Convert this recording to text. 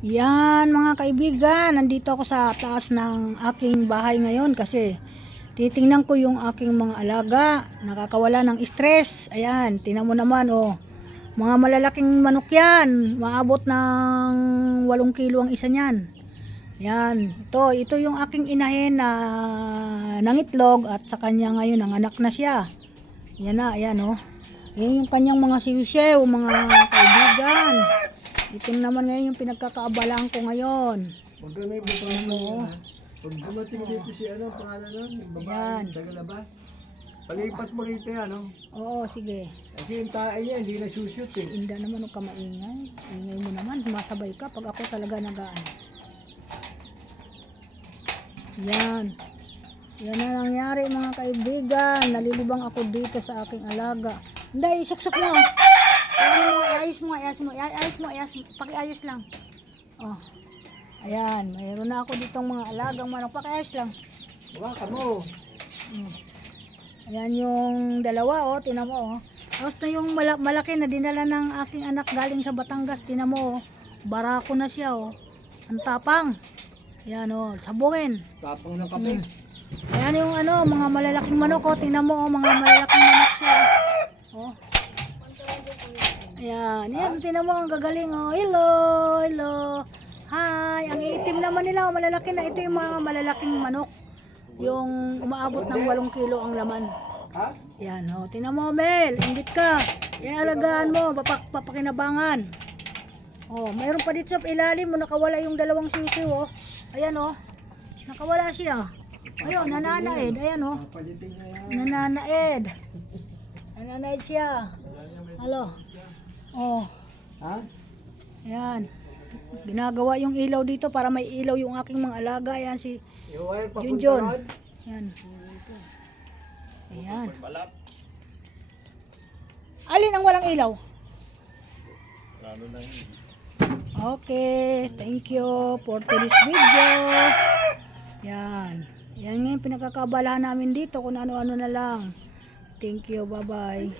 Yan mga kaibigan, nandito ako sa taas ng aking bahay ngayon kasi titingnan ko yung aking mga alaga, nakakawala ng stress. Ayan, tingnan mo naman oh. Mga malalaking manok yan, maabot ng 8 kilo ang isa niyan. Yan, ito yung aking inahin na nangitlog at sa kanya ngayon nanganak na siya. Yan na, ayan oh. Yan yung kanyang mga siusew, mga kaibigan. Ito naman ngayon yung pinagkakaabalaan ko ngayon. Huwag ka may butang mo. Pag dumating dito si ano, pangalan nun, yung babae, tagalabas. Palipat mo rito yan, no? Oo, sige. Kasi yung tae niya, hindi na shoot eh. Inda naman huwag ka maingay. Ingay mo naman, masabay ka pag ako talaga nagaan. Yan. Yan na nangyari mga kaibigan. Nalilibang ako dito sa aking alaga. Hindi, suksok mo. Ayos mo. Pakiayos lang. Oh. Ayan, mayroon na ako ditong mga alagang manok. Pakiayos lang. Baka mo. Ayan yung dalawa, oh, tinan mo, oh. Tapos na yung malaki na dinala ng aking anak galing sa Batangas, tinan mo, oh. Barako na siya, oh. Ang tapang. Ayan, oh, sabungin. Tapang ng kape. Ayan yung ano, mga malalaking manok, oh. Tinan mo, oh, mga malalaking manok siya, oh. Ayan, yan, tinan mo, ang gagaling, oh. Hello. Hi, ang iitim naman nila, oh, malalaki na. Ito yung mga malalaking manok. Yung umaabot ng 8 kilo ang laman. Ha? Yan, oh. Tingnan mo, Mel. Ingit ka. Yan, alagaan mo. Papakinabangan. Oh, mayroon pa dito sa ilalim mo. Nakawala yung dalawang sisiw, oh. Ayan, oh. Nakawala siya. Ayun, nananaid. Ayan, oh. Nananaid. Nananaid siya. Halo. Oh. Ha? Ayan. Ginagawa yung ilaw dito para may ilaw yung aking mga alaga. Ayan, si Yung wire papunta Junjun. ron? Ayan. Ayan. Alin ang walang ilaw? Okay, thank you for today's video. Yan. Yan nga yung pinagkakabalahan namin dito kung ano-ano na lang. Thank you, bye-bye.